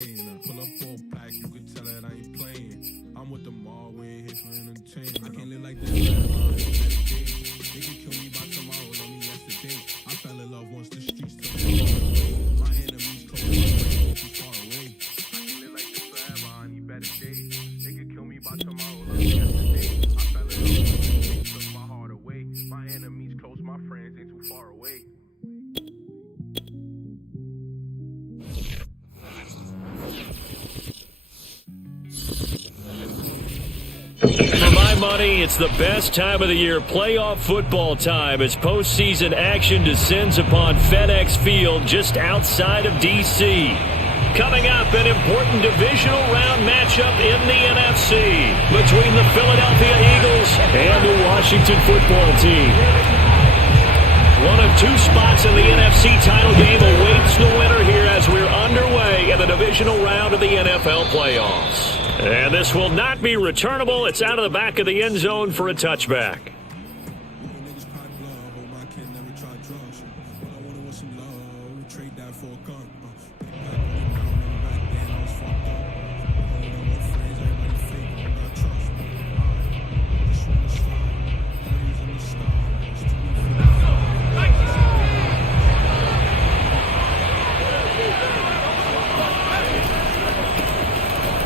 Pull up 4-pack, you can tell that I ain't playing. I'm with the mall, we ain't here for entertainment. I can't live like this They can kill me by tomorrow, love me yesterday. I fell in love once the streets took me far away. My enemies close, my friends too far away. I can't live like this forever, I need better days. They can kill me by tomorrow, love me yesterday. I fell in love once the streets took my heart away. My enemies close, my friends ain't too far away. For my money, it's the best time of the year, playoff football time, as postseason action descends upon FedEx Field just outside of D.C. Coming up, an important divisional round matchup in the NFC between the Philadelphia Eagles and the Washington football team. One of two spots in the NFC title game awaits the winner here as we're underway in the divisional round of the NFL playoffs. And this will not be returnable. It's out of the back of the end zone for a touchback.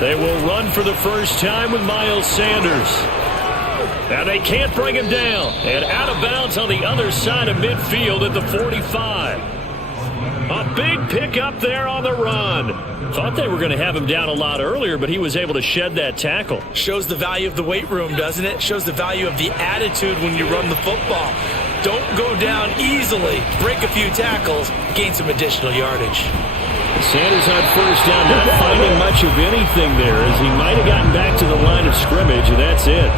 They will run for the first time with Miles Sanders. Now they can't bring him down. And out of bounds on the other side of midfield at the 45. A big pickup there on the run. Thought they were going to have him down a lot earlier, but he was able to shed that tackle. Shows the value of the weight room, doesn't it? Shows the value of the attitude when you run the football. Don't go down easily. Break a few tackles, gain some additional yardage. Sanders on first down, not finding much of anything there, as he might have gotten back to the line of scrimmage, and that's it.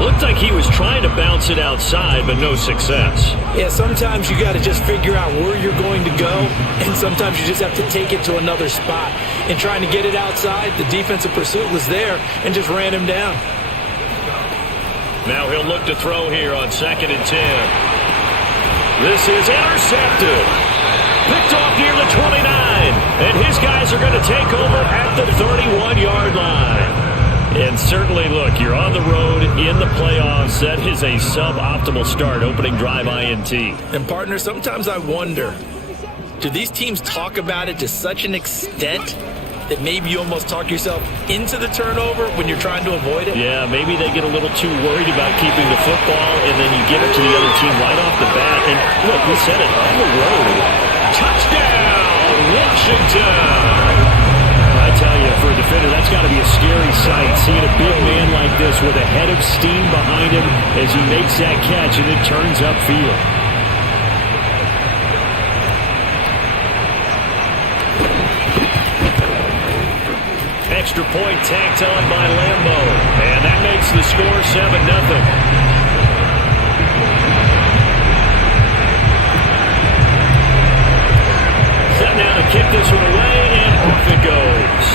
Looked like he was trying to bounce it outside, but no success. Yeah, sometimes you got to just figure out where you're going to go, and sometimes you just have to take it to another spot. And trying to get it outside, the defensive pursuit was there and just ran him down. Now he'll look to throw here on 2nd and 10. This is intercepted. Picked off near the 29, and his guys are going to take over at the 31-yard line. And certainly, look, you're on the road in the playoffs. That is a suboptimal start, opening drive INT. And, partner, sometimes I wonder, do these teams talk about it to such an extent that maybe you almost talk yourself into the turnover when you're trying to avoid it? Yeah, maybe they get a little too worried about keeping the football, and then you give it to the other team right off the bat. And, look, we said it, on the road. Touchdown, Washington! I tell you, for a defender, that's got to be a scary sight, seeing a big man like this with a head of steam behind him as he makes that catch and it turns upfield. Extra point tacked on by Lambo, and that makes the score 7-0. Now to kick this one away, and off it goes.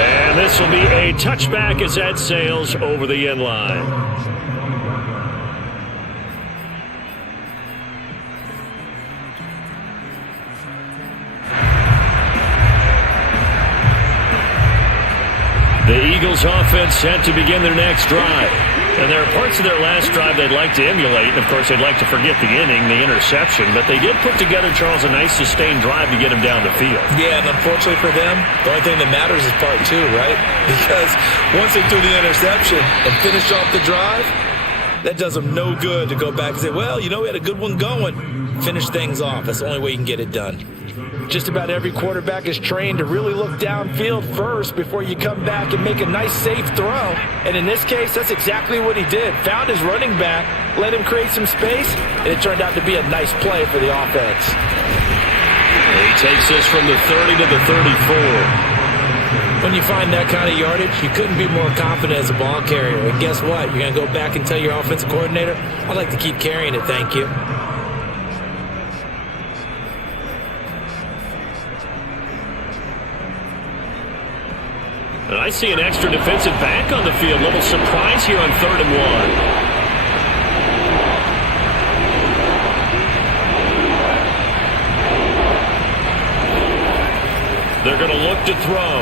And this will be a touchback as that sails over the end line. The Eagles offense set to begin their next drive. And there are parts of their last drive they'd like to emulate. And, of course, they'd like to forget the inning, the interception. But they did put together, Charles, a nice sustained drive to get him down the field. Yeah, and unfortunately for them, the only thing that matters is part two, right? Because once they threw the interception and finished off the drive, that does them no good to go back and say, well, you know, we had a good one going. Finish things off. That's the only way you can get it done. Just about every quarterback is trained to really look downfield first before you come back and make a nice, safe throw. And in this case, that's exactly what he did. Found his running back, let him create some space, and it turned out to be a nice play for the offense. He takes this from the 30 to the 34. When you find that kind of yardage, you couldn't be more confident as a ball carrier. And guess what? You're going to go back and tell your offensive coordinator, I'd like to keep carrying it, thank you. And I see an extra defensive back on the field. Little surprise here on 3rd and 1. They're going to look to throw.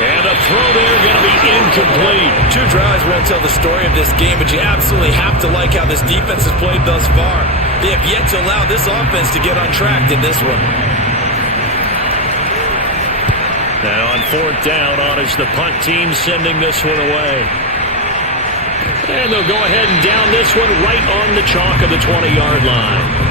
And a throw there going to be incomplete. 2 drives won't tell the story of this game, but you absolutely have to like how this defense has played thus far. They have yet to allow this offense to get on track in this one. Now on 4th down, on is the punt team sending this one away. And they'll go ahead and down this one right on the chalk of the 20-yard line.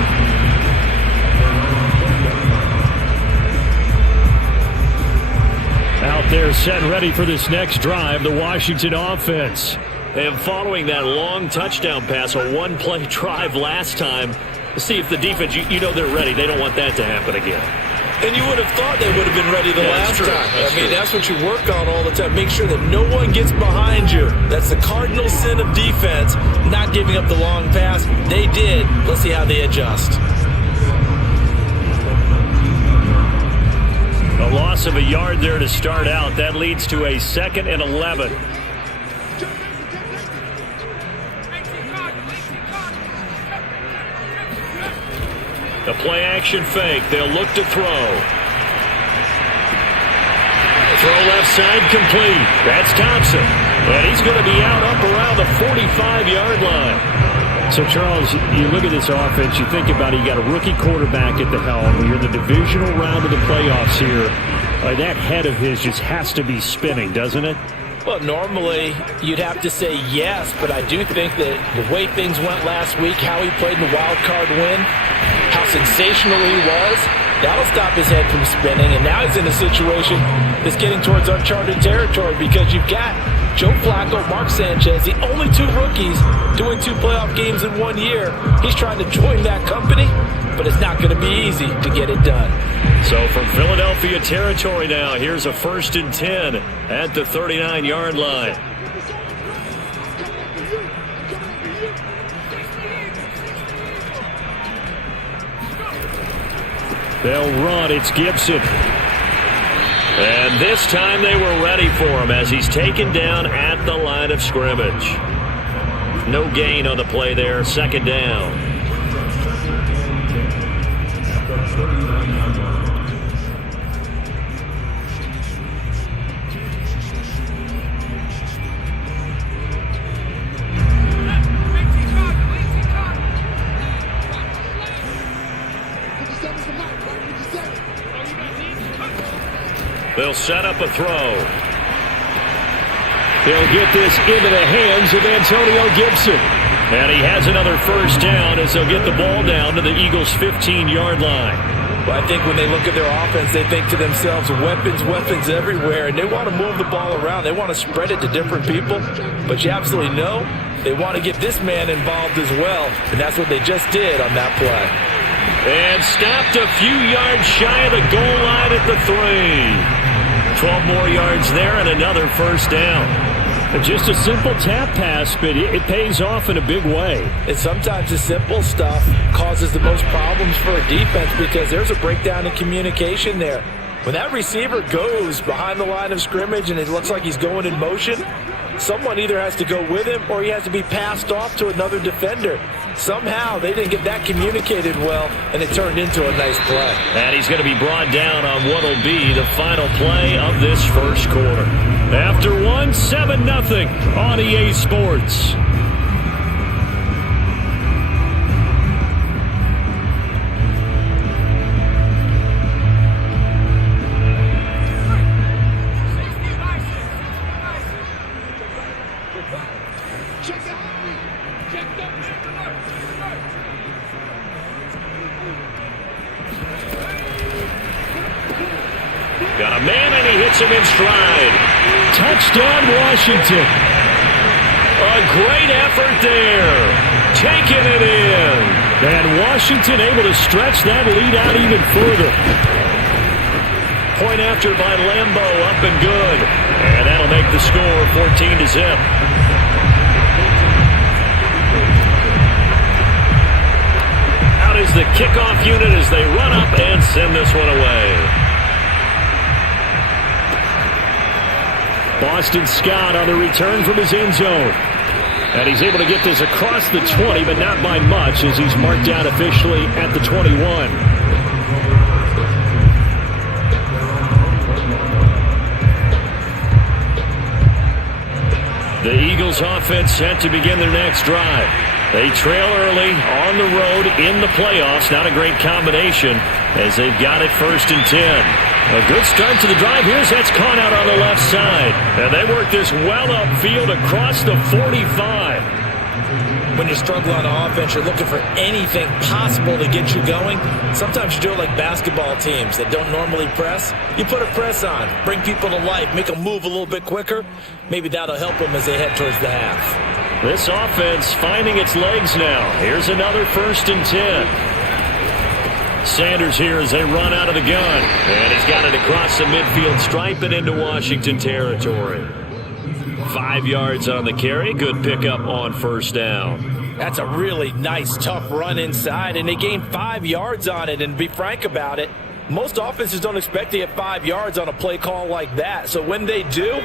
Out there set and ready for this next drive, the Washington offense. And following that long touchdown pass, a one-play drive last time, to see if the defense, you know they're ready. They don't want that to happen again. And you would have thought they would have been ready the last time. That's what you work on all the time. Make sure that no one gets behind you. That's the cardinal sin of defense, not giving up the long pass. They did. Let's see how they adjust. A loss of a yard there to start out. That leads to a 2nd and 11. The play action fake. They'll look to throw. Throw left side complete. That's Thompson. And he's going to be out up around the 45-yard line. So, Charles, you look at this offense, you think about it, you got a rookie quarterback at the helm. You're in the divisional round of the playoffs here. That head of his just has to be spinning, doesn't it? Well, normally you'd have to say yes, but I do think that the way things went last week, how he played in the wild card win, how sensational he was, that'll stop his head from spinning. And now he's in a situation that's getting towards uncharted territory because you've got Joe Flacco, Mark Sanchez, the only 2 rookies doing 2 playoff games in 1 year. He's trying to join that company, but it's not going to be easy to get it done. So from Philadelphia territory now, here's a 1st and 10 at the 39-yard line. They'll run. It's Gibson. And this time they were ready for him as he's taken down at the line of scrimmage. No gain on the play there. 2nd down. They'll set up a throw. They'll get this into the hands of Antonio Gibson. And he has another 1st down as they'll get the ball down to the Eagles' 15-yard line. Well, I think when they look at their offense, they think to themselves, weapons everywhere, and they want to move the ball around. They want to spread it to different people. But you absolutely know they want to get this man involved as well, and that's what they just did on that play. And stopped a few yards shy of the goal line at the 3. 12 more yards there and another 1st down. Just a simple tap pass, but it pays off in a big way. And sometimes the simple stuff causes the most problems for a defense because there's a breakdown in communication there. When that receiver goes behind the line of scrimmage and it looks like he's going in motion, someone either has to go with him or he has to be passed off to another defender. Somehow they didn't get that communicated well, and it turned into a nice play. And he's going to be brought down on what will be the final play of this 1st quarter. After 7-0 on EA Sports. Got a man, and he hits him in stride. Touchdown, Washington. A great effort there. Taking it in. And Washington able to stretch that lead out even further. Point after by Lambo, up and good. And that'll make the score 14-0. Out is the kickoff unit as they run up and send this one away. Boston Scott on the return from his end zone. And he's able to get this across the 20, but not by much as he's marked down officially at the 21. The Eagles offense set to begin their next drive. They trail early on the road in the playoffs. Not a great combination as they've got it 1st and 10. A good start to the drive. Here's that's caught out on the left side. And they work this well upfield across the 45. When you struggle on offense, you're looking for anything possible to get you going. Sometimes you do it like basketball teams that don't normally press. You put a press on, bring people to life, make them move a little bit quicker. Maybe that'll help them as they head towards the half. This offense finding its legs now. Here's another 1st and 10. Sanders here as they run out of the gun. And he's got it across the midfield stripe and into Washington territory. 5 yards on the carry. Good pickup on 1st down. That's a really nice, tough run inside, and they gained 5 yards on it. And to be frank about it, most offenses don't expect to get 5 yards on a play call like that. So when they do,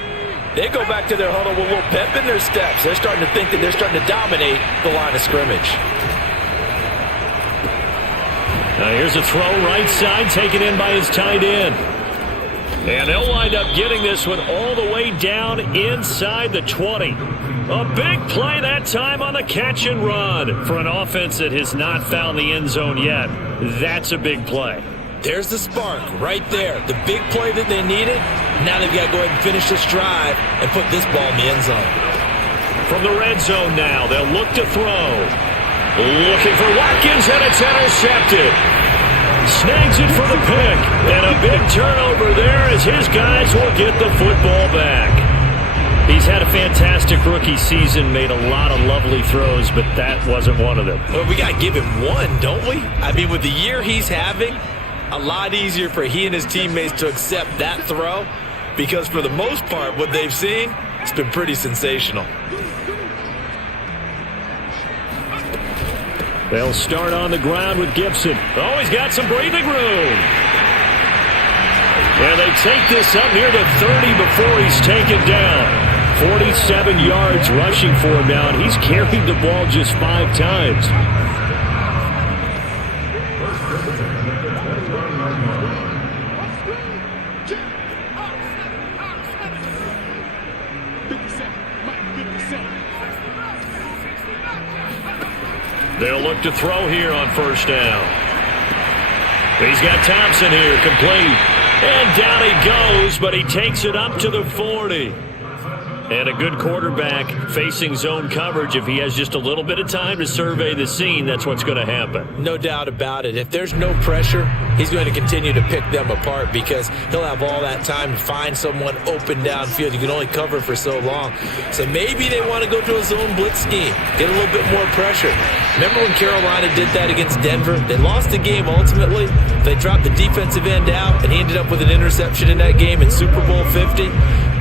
they go back to their huddle with a little pep in their steps. They're starting to think that they're starting to dominate the line of scrimmage. Now here's a throw right side, taken in by his tight end. And they'll wind up getting this one all the way down inside the 20. A big play that time on the catch and run for an offense that has not found the end zone yet. That's a big play. There's the spark right there. The big play that they needed. Now they've got to go ahead and finish this drive and put this ball in the end zone. From the red zone now, they'll look to throw. Looking for Watkins, and it's intercepted. Snags it for the pick, and a big turnover there as his guys will get the football back. He's had a fantastic rookie season, made a lot of lovely throws, but that wasn't one of them. Well, we got to give him one, don't we? I mean, with the year he's having, a lot easier for he and his teammates to accept that throw because for the most part, what they've seen, it's been pretty sensational. They'll start on the ground with Gibson. Oh, he's got some breathing room. And they take this up near the 30 before he's taken down. 47 yards rushing for him now, and he's carried the ball just 5 times. They'll look to throw here on 1st down. He's got Thompson here, complete. And down he goes, but he takes it up to the 40. And a good quarterback facing zone coverage. If he has just a little bit of time to survey the scene, that's what's going to happen. No doubt about it. If there's no pressure, he's going to continue to pick them apart because he'll have all that time to find someone open downfield. You can only cover for so long. So maybe they want to go to a zone blitz scheme, get a little bit more pressure. Remember when Carolina did that against Denver? They lost the game ultimately. They dropped the defensive end out, and he ended up with an interception in that game in Super Bowl 50.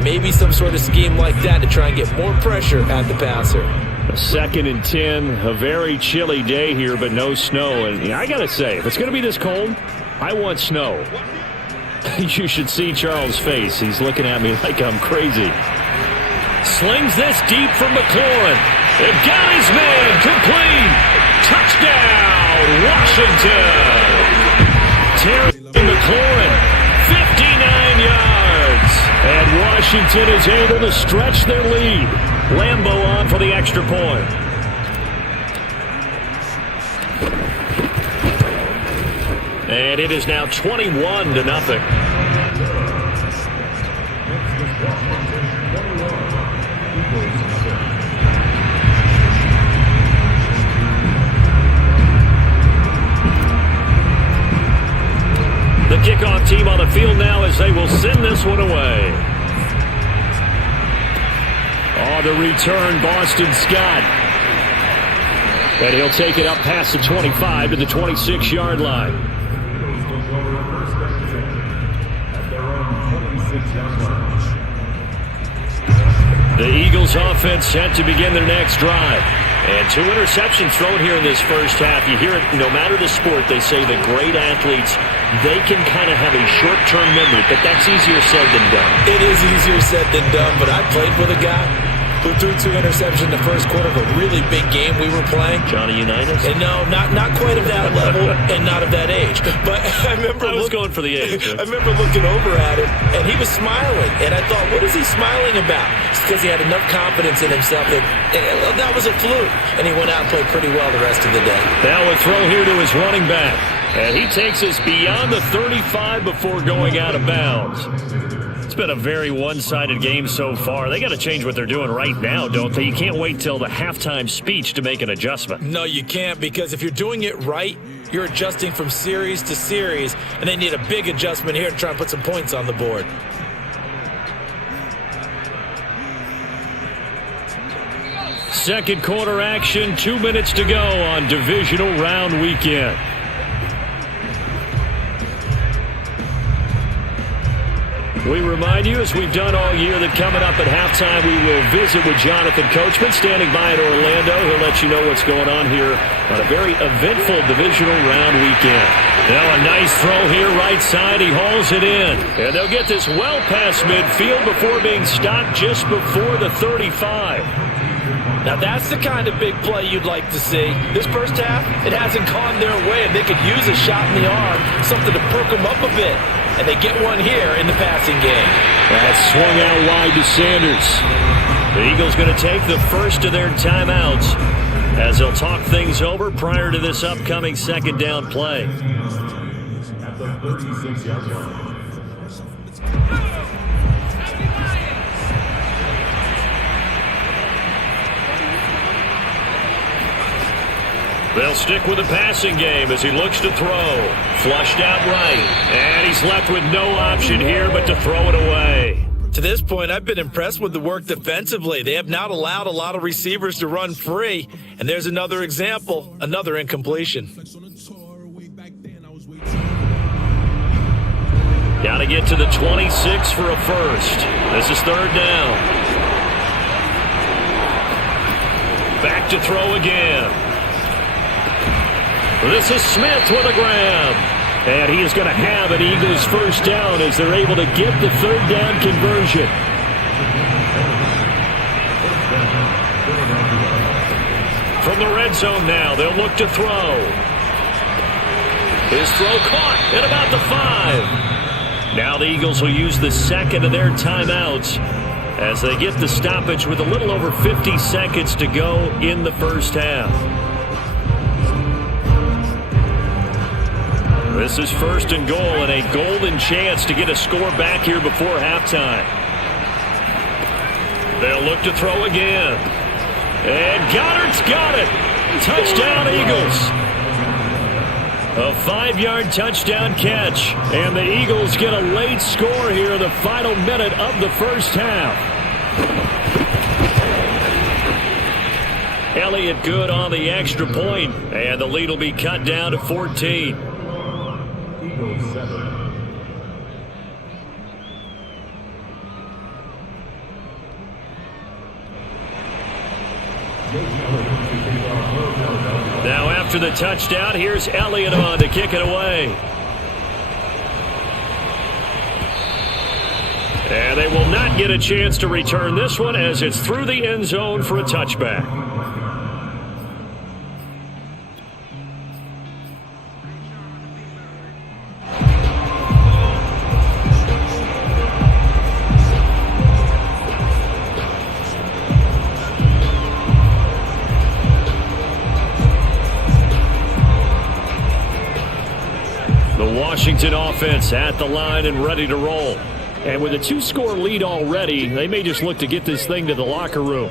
Maybe some sort of scheme like that to try and get more pressure at the passer. 2nd and 10, a very chilly day here, but no snow. And I got to say, if it's going to be this cold, I want snow. You should see Charles' face. He's looking at me like I'm crazy. Slings this deep from McLaurin. They've got his man complete. Touchdown, Washington. Terry McLaurin, 59 yards. And Washington is able to stretch their lead. Lambeau on for the extra point. And it is now 21-0. The kickoff team on the field now as they will send this one away. On the return, Boston Scott. And he'll take it up past the 25 to the 26-yard line. The Eagles offense set to begin their next drive. And 2 interceptions thrown here in this first half. You hear it, no matter the sport, they say the great athletes, they can kind of have a short-term memory, but that's easier said than done. It is easier said than done, but I played with a guy who threw 2 interceptions in the first quarter of a really big game we were playing. Johnny Unitas? And no, not quite of that level and not of that age. But I was going for the age. I remember looking over at him, and he was smiling. And I thought, what is he smiling about? It's because he had enough confidence in himself that was a fluke. And he went out and played pretty well the rest of the day. Now a throw here to his running back. And he takes us beyond the 35 before going out of bounds. It's been a very one-sided game so far. They got to change what they're doing right now, don't they? You can't wait till the halftime speech to make an adjustment. No, you can't, because if you're doing it right, you're adjusting from series to series, and they need a big adjustment here to try and put some points on the board. Second quarter action, 2 minutes to go on divisional round weekend. We remind you, as we've done all year, that coming up at halftime, we will visit with Jonathan Coachman, standing by in Orlando. He'll let you know what's going on here on a very eventful divisional round weekend. Now a nice throw here, right side. He hauls it in. And they'll get this well past midfield before being stopped just before the 35. Now that's the kind of big play you'd like to see. This first half, it hasn't gone their way, and they could use a shot in the arm, something to perk them up a bit. And they get one here in the passing game. That swung out wide to Sanders. The Eagles going to take the first of their timeouts as they'll talk things over prior to this upcoming second down play. At the 36-yard line. They'll stick with the passing game as he looks to throw. Flushed out right. And he's left with no option here but to throw it away. To this point, I've been impressed with the work defensively. They have not allowed a lot of receivers to run free. And there's another example, another incompletion. Got to get to the 26 for a first. This is third down. Back to throw again. This is Smith with a grab. And he is going to have an Eagles first down as they're able to get the third down conversion. From the red zone now, they'll look to throw. His throw caught at about the 5. Now the Eagles will use the second of their timeouts as they get the stoppage with a little over 50 seconds to go in the first half. This is first and goal and a golden chance to get a score back here before halftime. They'll look to throw again. And Goddard's got it. Touchdown, Eagles. A 5-yard touchdown catch. And the Eagles get a late score here in the final minute of the first half. Elliott good on the extra point, and the lead will be cut down to 14. Now after the touchdown, here's Elliott on to kick it away. And they will not get a chance to return this one as it's through the end zone for a touchback. Washington offense at the line and ready to roll. And with a 2-score lead already, they may just look to get this thing to the locker room.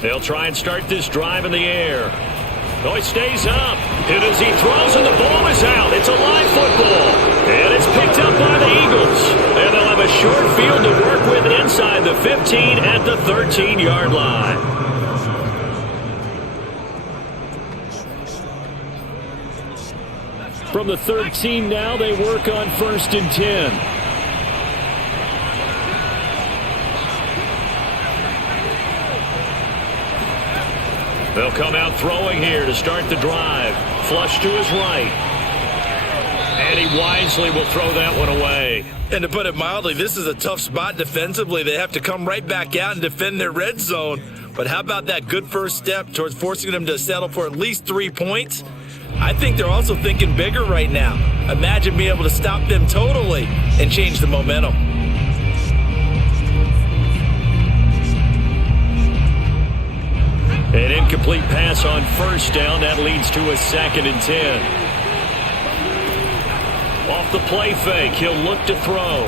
They'll try and start this drive in the air. Oh, he stays up. And as he throws and the ball is out, it's a live football. And it's picked up by the Eagles. And they'll have a short field to work with inside the 15 at the 13-yard line. From the 13 now, they work on 1st and 10. They'll come out throwing here to start the drive. Flush to his right. And he wisely will throw that one away. And to put it mildly, this is a tough spot defensively. They have to come right back out and defend their red zone. But how about that good first step towards forcing them to settle for at least 3 points? I think they're also thinking bigger right now. Imagine being able to stop them totally and change the momentum. An incomplete pass on first down. That leads to a 2nd and 10. Off the play fake, he'll look to throw.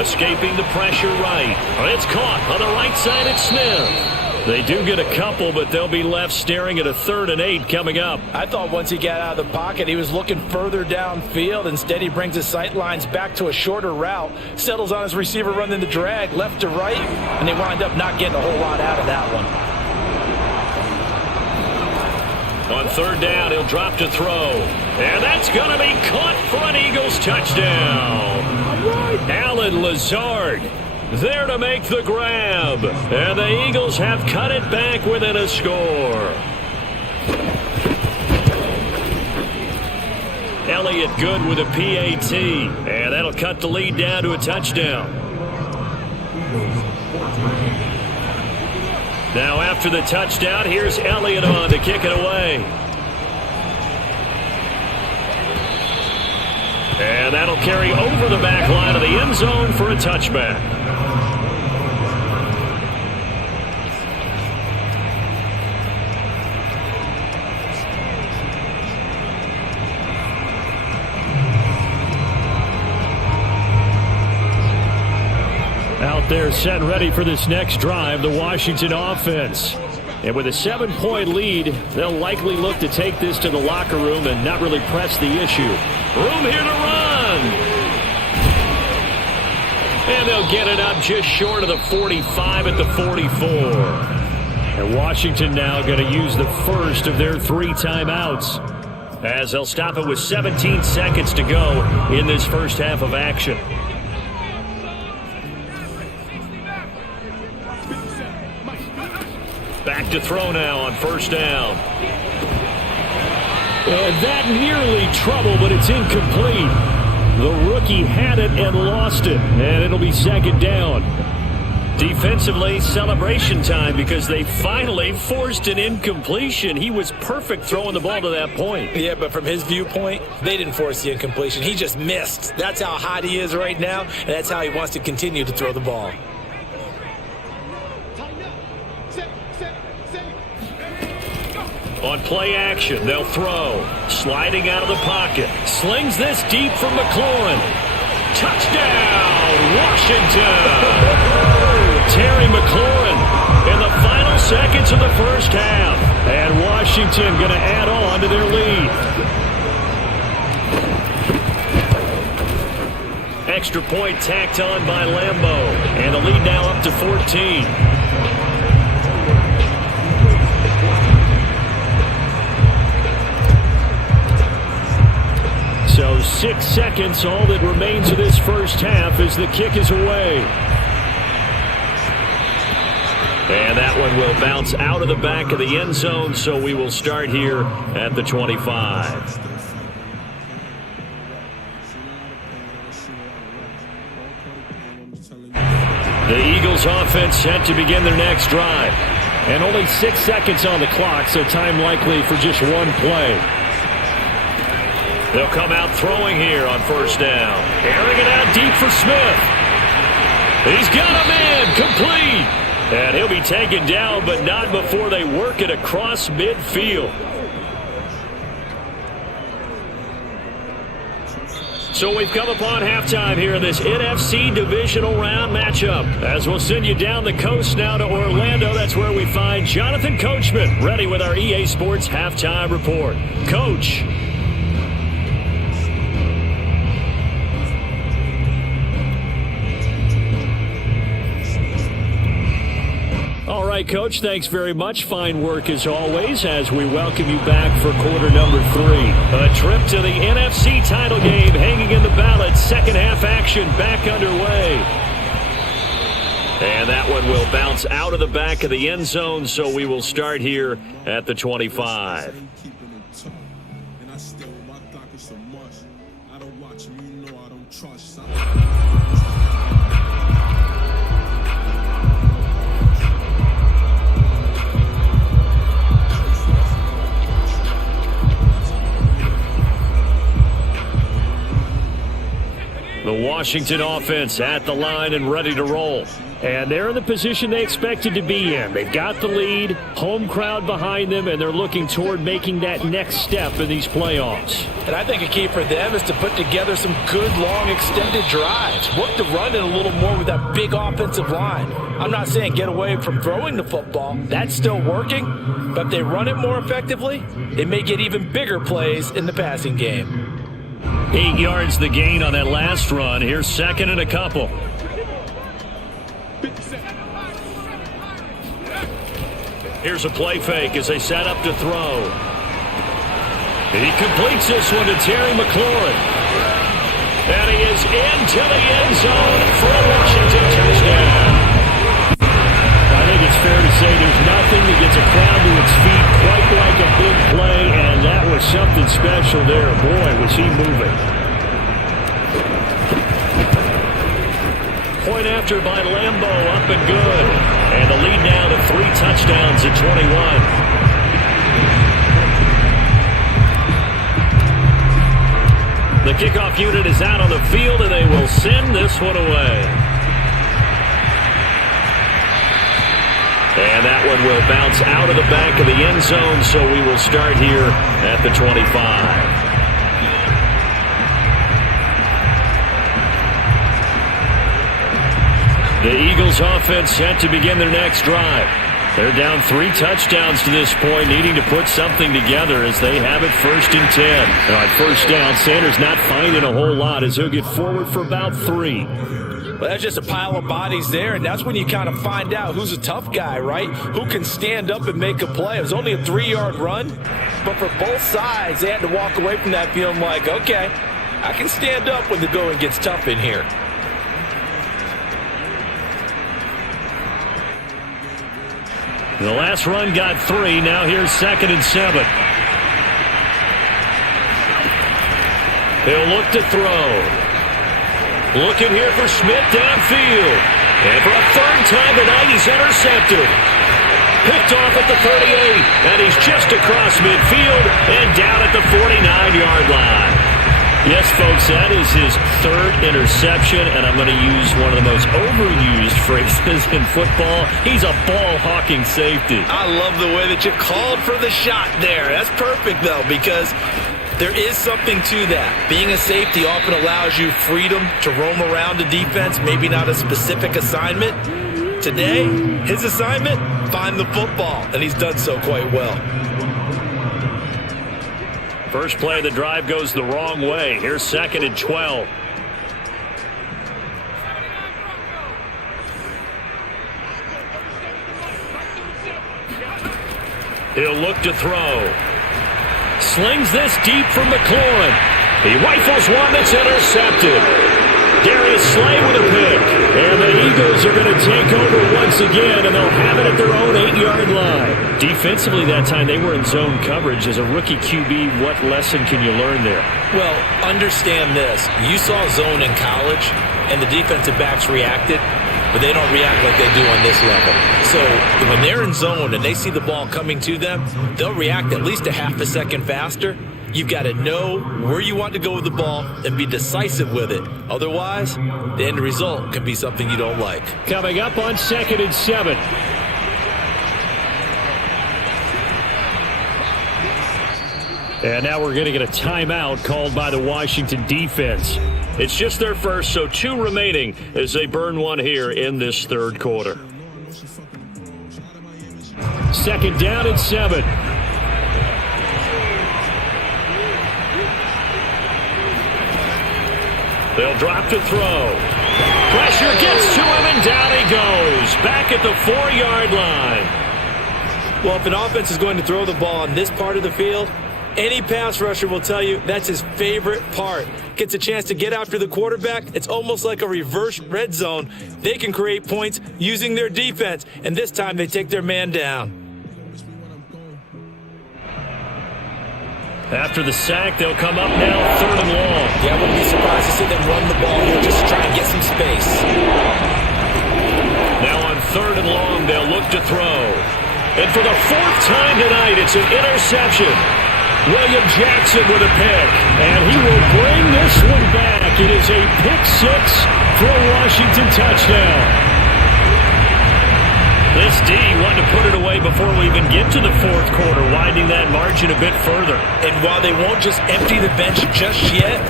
Escaping the pressure right. It's caught on the right side. It's Smith. They do get a couple, but they'll be left staring at a 3rd and 8 coming up. I thought once he got out of the pocket, he was looking further downfield. Instead, he brings his sight lines back to a shorter route, settles on his receiver running the drag left to right, and they wind up not getting a whole lot out of that one. On 3rd down, he'll drop to throw. And that's going to be caught for an Eagles touchdown. Allen Lazard there to make the grab. And the Eagles have cut it back within a score. Elliott good with a PAT. And that'll cut the lead down to a touchdown. Now after the touchdown, here's Elliott on to kick it away. And that'll carry over the back line of the end zone for a touchback. Out there set and ready for this next drive, the Washington offense. And with a 7-point lead, they'll likely look to take this to the locker room and not really press the issue. Room here to run. And they'll get it up just short of the 45 at the 44. And Washington now going to use the first of their 3 timeouts, as they'll stop it with 17 seconds to go in this first half of action. Back to throw now on first down. And that nearly trouble, but it's incomplete. The rookie had it and lost it, and it'll be 2nd down. Defensively, celebration time because they finally forced an incompletion. He was perfect throwing the ball to that point. Yeah, but from his viewpoint, they didn't force the incompletion. He just missed. That's how hot he is right now, and that's how he wants to continue to throw the ball. On play action, they'll throw. Sliding out of the pocket. Slings this deep from McLaurin. Touchdown, Washington! Terry McLaurin in the final seconds of the first half. And Washington going to add on to their lead. Extra point tacked on by Lambeau. And the lead now up to 14. So 6 seconds, all that remains of this first half as the kick is away. And that one will bounce out of the back of the end zone, so we will start here at the 25. The Eagles offense set to begin their next drive. And only 6 seconds on the clock, so time likely for just one play. They'll come out throwing here on first down. Airing it out deep for Smith. He's got a man complete. And he'll be taken down, but not before they work it across midfield. So we've come upon halftime here in this NFC divisional round matchup. As we'll send you down the coast now to Orlando, that's where we find Jonathan Coachman, ready with our EA Sports halftime report. Coach. All right, Coach, thanks very much. Fine work as always as we welcome you back for quarter number 3. A trip to the NFC title game hanging in the balance. Second half action back underway. And that one will bounce out of the back of the end zone, so we will start here at the 25. watching me, you know I don't trust. The Washington offense at the line and ready to roll. And they're in the position they expected to be in. They've got the lead, home crowd behind them, and they're looking toward making that next step in these playoffs. And I think a key for them is to put together some good, long, extended drives. Work the run in a little more with that big offensive line. I'm not saying get away from throwing the football. That's still working. But if they run it more effectively, they may get even bigger plays in the passing game. 8 yards the gain on that last run. Here's second and a couple. Here's a play fake as they set up to throw. He completes this one to Terry McLaurin. And he is into the end zone for a Washington touchdown. I think it's fair to say there's nothing that gets a crowd to its feet quite like a big play, and that was something special there. Boy, was he moving. Point after by Lambeau, up and good. And the lead now to 3 touchdowns at 21. The kickoff unit is out on the field, and they will send this one away. And that one will bounce out of the back of the end zone, so we will start here at the 25. The Eagles offense set to begin their next drive. They're down 3 touchdowns to this point, needing to put something together as they have it 1st and 10. And on first down, Sanders not finding a whole lot as he'll get forward for about 3. Well, that's just a pile of bodies there, and that's when you kind of find out who's a tough guy, right? Who can stand up and make a play. It was only a 3-yard run, but for both sides, they had to walk away from that feeling like, okay, I can stand up when the going gets tough in here. The last run got 3. Now here's 2nd and 7. He'll look to throw. Looking here for Smith downfield. And for a 3rd time tonight, he's intercepted. Picked off at the 38. And he's just across midfield and down at the 49-yard line. Yes, folks, that is his 3rd interception, and I'm going to use one of the most overused phrases in football. He's a ball-hawking safety. I love the way that you called for the shot there. That's perfect, though, because there is something to that. Being a safety often allows you freedom to roam around the defense, maybe not a specific assignment. Today, his assignment, find the football, and he's done so quite well. First play of the drive goes the wrong way. Here's 2nd and 12. He'll look to throw. Slings this deep from McLaurin. He rifles one that's intercepted. Darius Slay with a pick. And the Eagles are going to take over once again, and they'll have it at their own 8-yard line. Defensively that time, they were in zone coverage. As a rookie QB, what lesson can you learn there? Well, understand this. You saw zone in college, and the defensive backs reacted, but they don't react like they do on this level. So when they're in zone and they see the ball coming to them, they'll react at least a half a second faster. You've got to know where you want to go with the ball and be decisive with it. Otherwise, the end result can be something you don't like. Coming up on 2nd and 7. And now we're going to get a timeout called by the Washington defense. It's just their first, so 2 remaining as they burn one here in this 3rd quarter. 2nd down and 7. They'll drop to throw. Pressure gets to him, and down he goes. Back at the 4-yard line. Well, if an offense is going to throw the ball on this part of the field, any pass rusher will tell you that's his favorite part. Gets a chance to get after the quarterback. It's almost like a reverse red zone. They can create points using their defense, and this time they take their man down. After the sack, they'll come up now 3rd and long. Yeah, I wouldn't be surprised to see them run the ball here just to try and get some space. Now on 3rd and long, they'll look to throw. And for the 4th time tonight, it's an interception. William Jackson with a pick, and he will bring this one back. It is a pick 6 for a Washington touchdown. This D wanted to put it away before we even get to the 4th quarter, widening that margin a bit further. And while they won't just empty the bench just yet,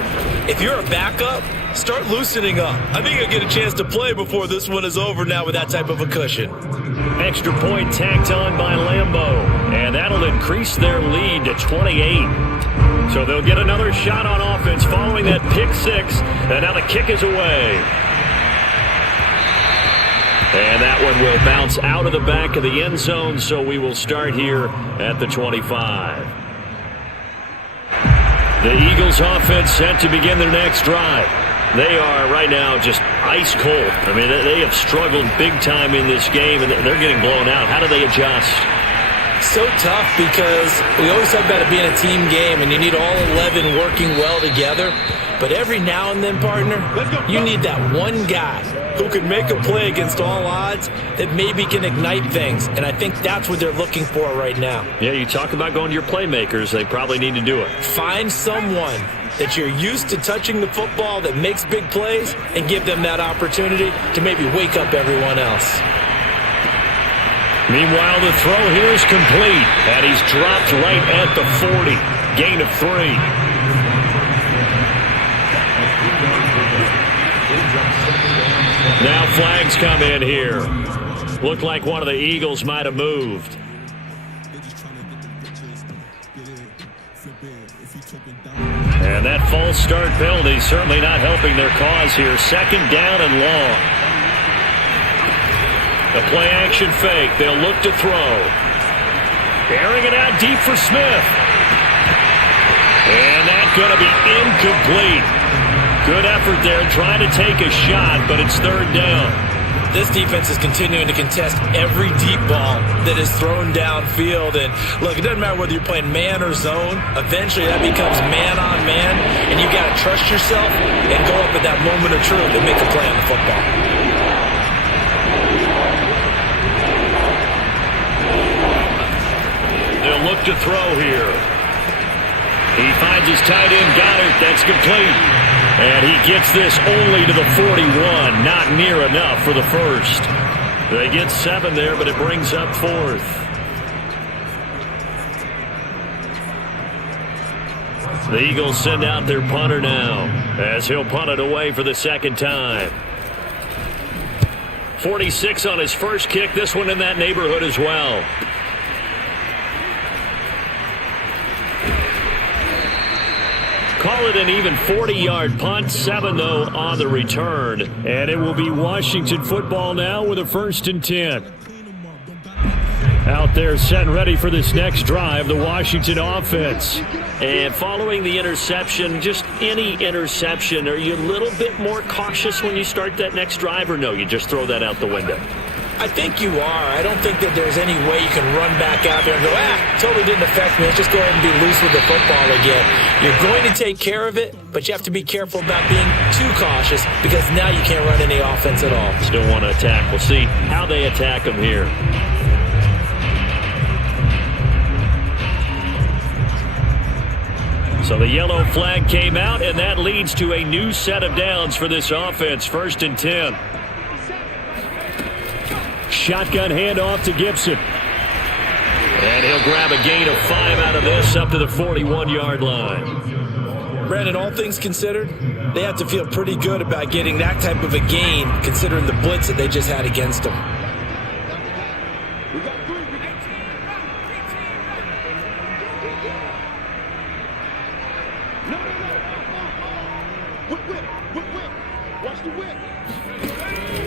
if you're a backup, start loosening up. I think you'll get a chance to play before this one is over now with that type of a cushion. Extra point tacked on by Lambeau, and that'll increase their lead to 28. So they'll get another shot on offense following that pick 6, and now the kick is away. And that one will bounce out of the back of the end zone, so we will start here at the 25. The Eagles offense set to begin their next drive. They are right now just ice cold. I mean, they have struggled big time in this game, and they're getting blown out. How do they adjust? So tough because we always talk about it being a team game, and you need all 11 working well together. But every now and then, partner, you need that one guy who can make a play against all odds that maybe can ignite things. And I think that's what they're looking for right now. Yeah, you talk about going to your playmakers. They probably need to do it. Find someone that you're used to touching the football that makes big plays and give them that opportunity to maybe wake up everyone else. Meanwhile, the throw here is complete, and he's dropped right at the 40. Gain of 3. Now flags come in here. Looked like one of the Eagles might have moved. And that false start penalty certainly not helping their cause here. 2nd down and long. The play action fake. They'll look to throw. Airing it out deep for Smith. And that's going to be incomplete. Good effort there trying to take a shot, but it's 3rd down. This defense is continuing to contest every deep ball that is thrown downfield. And look, it doesn't matter whether you're playing man or zone. Eventually that becomes man on man, and you've got to trust yourself and go up at that moment of truth and make a play on the football. They'll look to throw here. He finds his tight end, Goddard. That's complete. And he gets this only to the 41. Not near enough for the first. They get 7 there, but it brings up 4th. The Eagles send out their punter now, as he'll punt it away for the 2nd time. 46 on his first kick. This one in that neighborhood as well. Call it an even 40-yard punt. 7, though, on the return. And it will be Washington football now with a 1st and 10. Out there set and ready for this next drive, the Washington offense. And following the interception, just any interception, are you a little bit more cautious when you start that next drive, or no, you just throw that out the window? I think you are. I don't think that there's any way you can run back out there and go, totally didn't affect me. Let's just go ahead and be loose with the football again. You're going to take care of it, but you have to be careful about being too cautious because now you can't run any offense at all. Still want to attack. We'll see how they attack them here. So the yellow flag came out, and that leads to a new set of downs for this offense. 1st and 10. Shotgun handoff to Gibson. And he'll grab a gain of 5 out of this up to the 41-yard line. Brandon, all things considered, they have to feel pretty good about getting that type of a gain considering the blitz that they just had against them.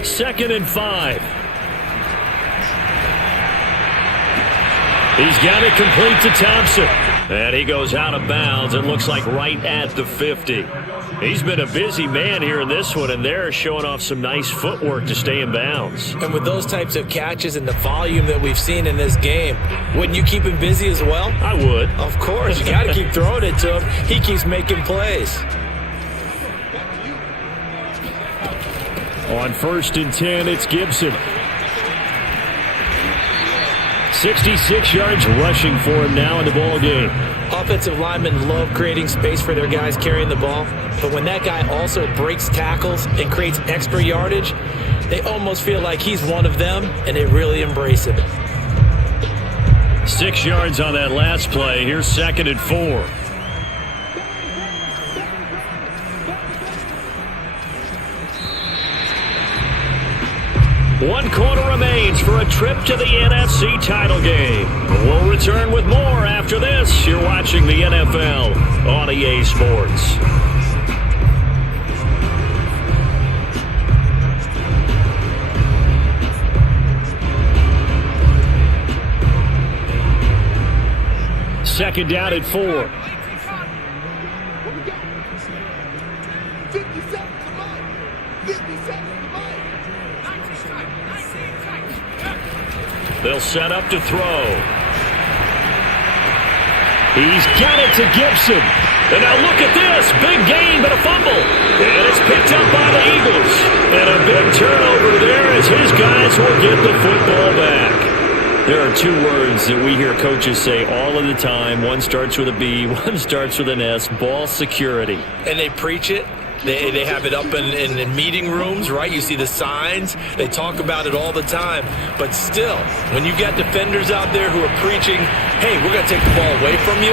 Second and 5. He's got it complete to Thompson. And he goes out of bounds. It looks like right at the 50. He's been a busy man here in this one, and they're showing off some nice footwork to stay in bounds. And with those types of catches and the volume that we've seen in this game, wouldn't you keep him busy as well? I would. Of course. You got to keep throwing it to him. He keeps making plays. On 1st and 10, it's Gibson. 66 yards rushing for him now in the ball game. Offensive linemen love creating space for their guys carrying the ball, but when that guy also breaks tackles and creates extra yardage, they almost feel like he's one of them, and they really embrace it. 6 yards on that last play. Here's 2nd and 4. One quarter remains for a trip to the NFC title game. We'll return with more after this. You're watching the NFL on EA Sports. Second down at 4. They'll set up to throw. He's got it to Gibson. And now look at this. Big gain, but a fumble. And it's picked up by the Eagles. And a big turnover there as his guys will get the football back. There are 2 words that we hear coaches say all of the time. One starts with a B, one starts with an S. Ball security. And they preach it. They have it up in meeting rooms, right? You see the signs. They talk about it all the time. But still, when you got defenders out there who are preaching, hey, we're going to take the ball away from you,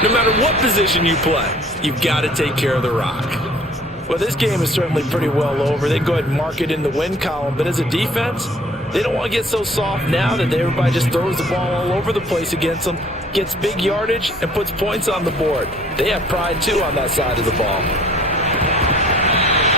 no matter what position you play, you've got to take care of the rock. Well, this game is certainly pretty well over. They go ahead and mark it in the win column. But as a defense, they don't want to get so soft now that everybody just throws the ball all over the place against them, gets big yardage, and puts points on the board. They have pride, too, on that side of the ball.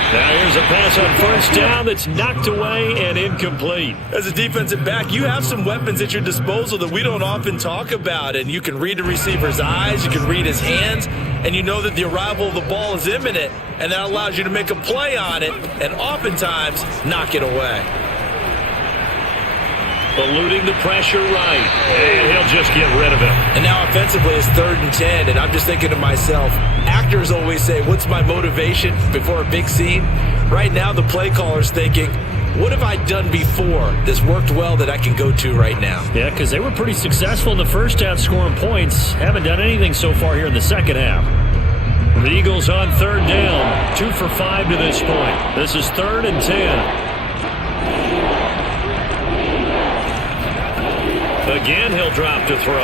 Now here's a pass on 1st down that's knocked away and incomplete. As a defensive back, you have some weapons at your disposal that we don't often talk about. And you can read the receiver's eyes, you can read his hands, and you know that the arrival of the ball is imminent. And that allows you to make a play on it and oftentimes knock it away. Eluding the pressure right. And he'll just get rid of it. And now offensively it's 3rd and 10. And I'm just thinking to myself, actors always say, what's my motivation before a big scene? Right now the play caller's thinking, what have I done before that's worked well that I can go to right now? Yeah, because they were pretty successful in the first half scoring points. Haven't done anything so far here in the second half. The Eagles on 3rd down. 2 for 5 to this point. This is 3rd and 10. Again, he'll drop to throw.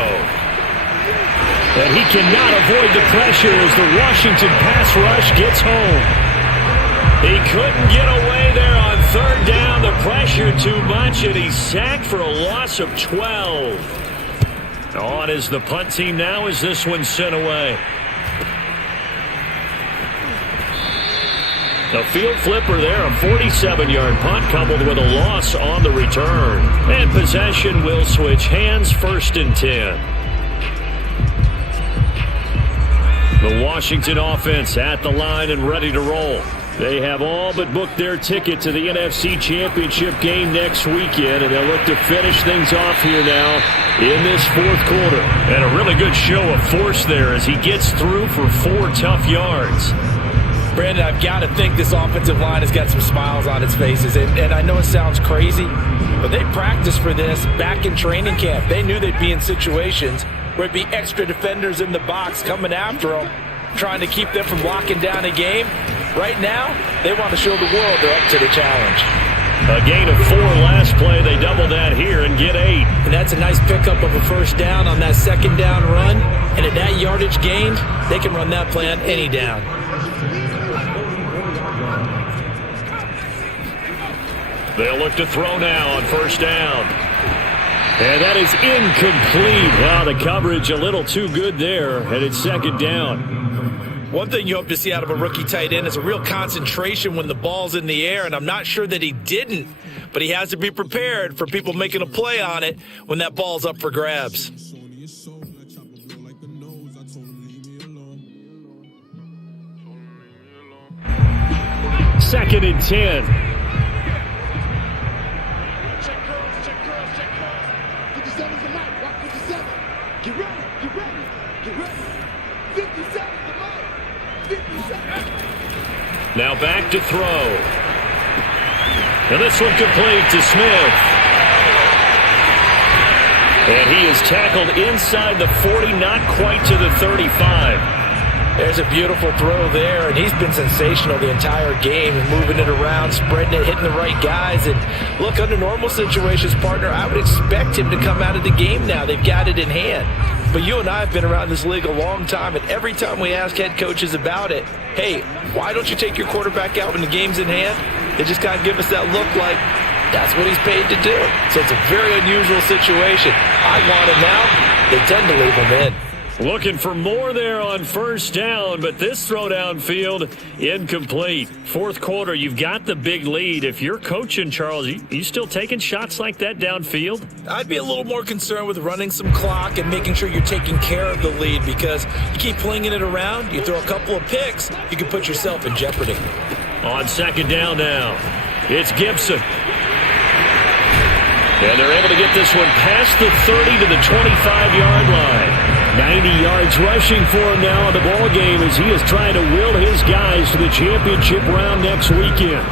And he cannot avoid the pressure as the Washington pass rush gets home. He couldn't get away there on 3rd down. The pressure too much, and he's sacked for a loss of 12. On is the punt team now as this one's sent away. A field flipper there, a 47-yard punt coupled with a loss on the return. And possession will switch hands, 1st and 10. The Washington offense at the line and ready to roll. They have all but booked their ticket to the NFC Championship game next weekend, and they'll look to finish things off here now in this 4th quarter. And a really good show of force there as he gets through for 4 tough yards. Brandon, I've got to think this offensive line has got some smiles on its faces. And I know it sounds crazy, but they practiced for this back in training camp. They knew they'd be in situations where it'd be extra defenders in the box coming after them, trying to keep them from locking down a game. Right now, they want to show the world they're up to the challenge. A gain of 4 last play. They double that here and get 8. And that's a nice pickup of a 1st down on that 2nd down run. And at that yardage gained, they can run that play on any down. They'll look to throw now on 1st down. And that is incomplete. Wow, the coverage a little too good there, and it's 2nd down. One thing you hope to see out of a rookie tight end is a real concentration when the ball's in the air, and I'm not sure that he didn't, but he has to be prepared for people making a play on it when that ball's up for grabs. 2nd and 10. Check girls, check girls, check girls. 57's the mic, watch 57. Get ready, get ready, get ready. 57's the mic, 57. Now back to throw. And this one complete to Smith. And he is tackled inside the 40, not quite to the 35. There's a beautiful throw there, and he's been sensational the entire game, moving it around, spreading it, hitting the right guys. And look, under normal situations, partner, I would expect him to come out of the game now. They've got it in hand. But you and I have been around this league a long time, and every time we ask head coaches about it, hey, why don't you take your quarterback out when the game's in hand? They just kind of give us that look like that's what he's paid to do. So it's a very unusual situation. I want him now. They tend to leave him in. Looking for more there on first down, but this throw downfield incomplete. Fourth quarter, you've got the big lead. If you're coaching, Charles, you still taking shots like that downfield? I'd be a little more concerned with running some clock and making sure you're taking care of the lead, because you keep flinging it around, you throw a couple of picks, you can put yourself in jeopardy. On second down now, it's Gibson. And they're able to get this one past the 30 to the 25-yard line. 90 yards rushing for him now in the ball game as he is trying to will his guys to the championship round next weekend.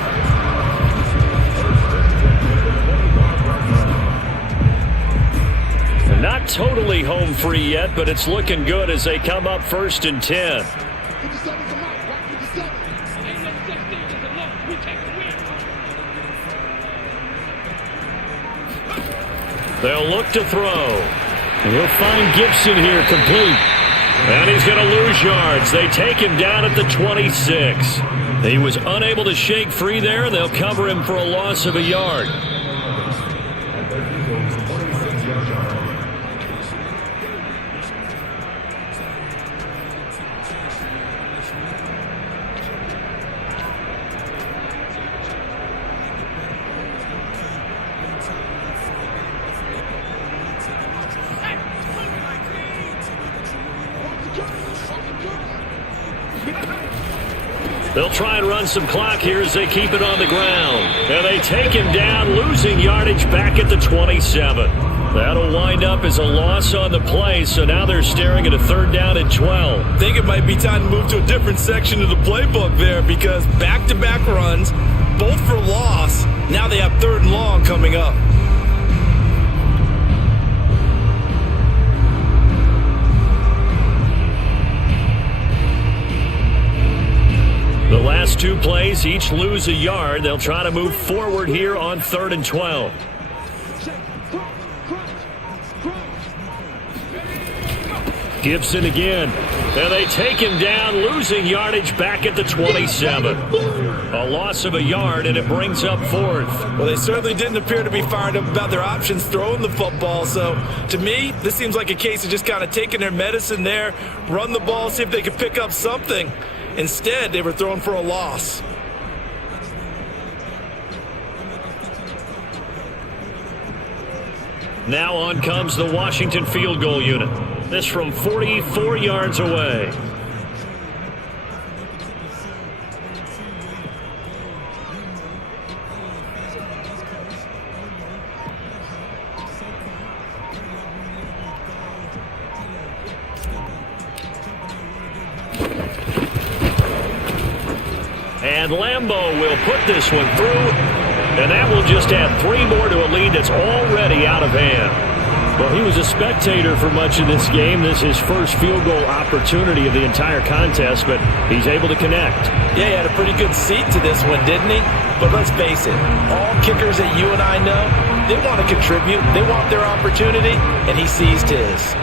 Not totally home free yet, but it's looking good as they come up 1st and 10. 57's the mic, watch 57. Ain't no such thing as a loss. We take the win. They'll look to throw. He'll find Gibson here complete. And he's going to lose yards. They take him down at the 26. He was unable to shake free there. They'll cover him for a loss of a yard. They'll try and run some clock here as they keep it on the ground. And they take him down, losing yardage back at the 27. That'll wind up as a loss on the play, so now they're staring at a 3rd down and 12. I think it might be time to move to a different section of the playbook there, because back-to-back runs, both for loss. Now they have 3rd and long coming up. The last 2 plays, each lose a yard. They'll try to move forward here on 3rd and 12. Gibson again. And they take him down, losing yardage back at the 27. A loss of a yard, and it brings up 4th. Well, they certainly didn't appear to be fired up about their options throwing the football. So, to me, this seems like a case of just kind of taking their medicine there, run the ball, see if they can pick up something. Instead, they were thrown for a loss. Now on comes the Washington field goal unit. This from 44 yards away. And Lambeau will put this one through, and that will just add 3 more to a lead that's already out of hand. Well, he was a spectator for much of this game. This is his first field goal opportunity of the entire contest, but he's able to connect. Yeah, he had a pretty good seat to this one, didn't he? But let's face it, all kickers that you and I know, they want to contribute. They want their opportunity, and he seized his.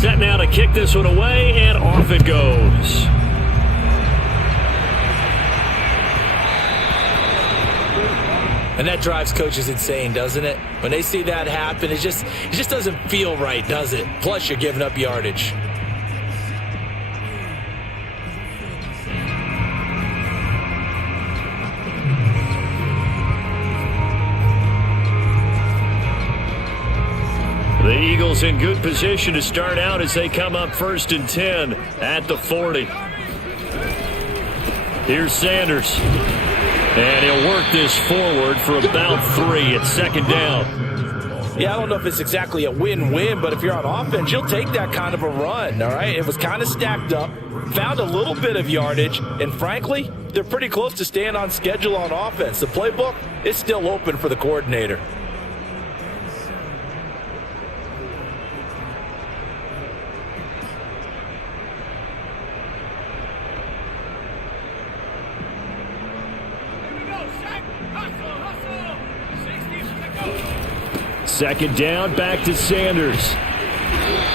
Set now to kick this one away, and off it goes. And that drives coaches insane, doesn't it? When they see that happen, it just doesn't feel right, does it? Plus, you're giving up yardage. Eagles in good position to start out as they come up 1st and 10 at the 40. Here's Sanders. And he'll work this forward for about 3 at 2nd down. Yeah, I don't know if it's exactly a win-win, but if you're on offense, you'll take that kind of a run, all right? It was kind of stacked up, found a little bit of yardage, and frankly, they're pretty close to staying on schedule on offense. The playbook is still open for the coordinator. Second down, back to Sanders.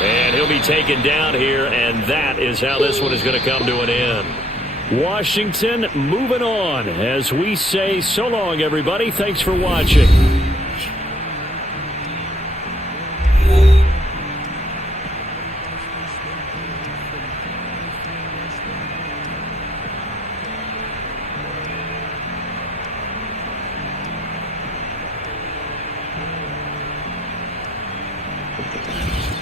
And he'll be taken down here, and that is how this one is going to come to an end. Washington moving on as we say so long, everybody. Thanks for watching.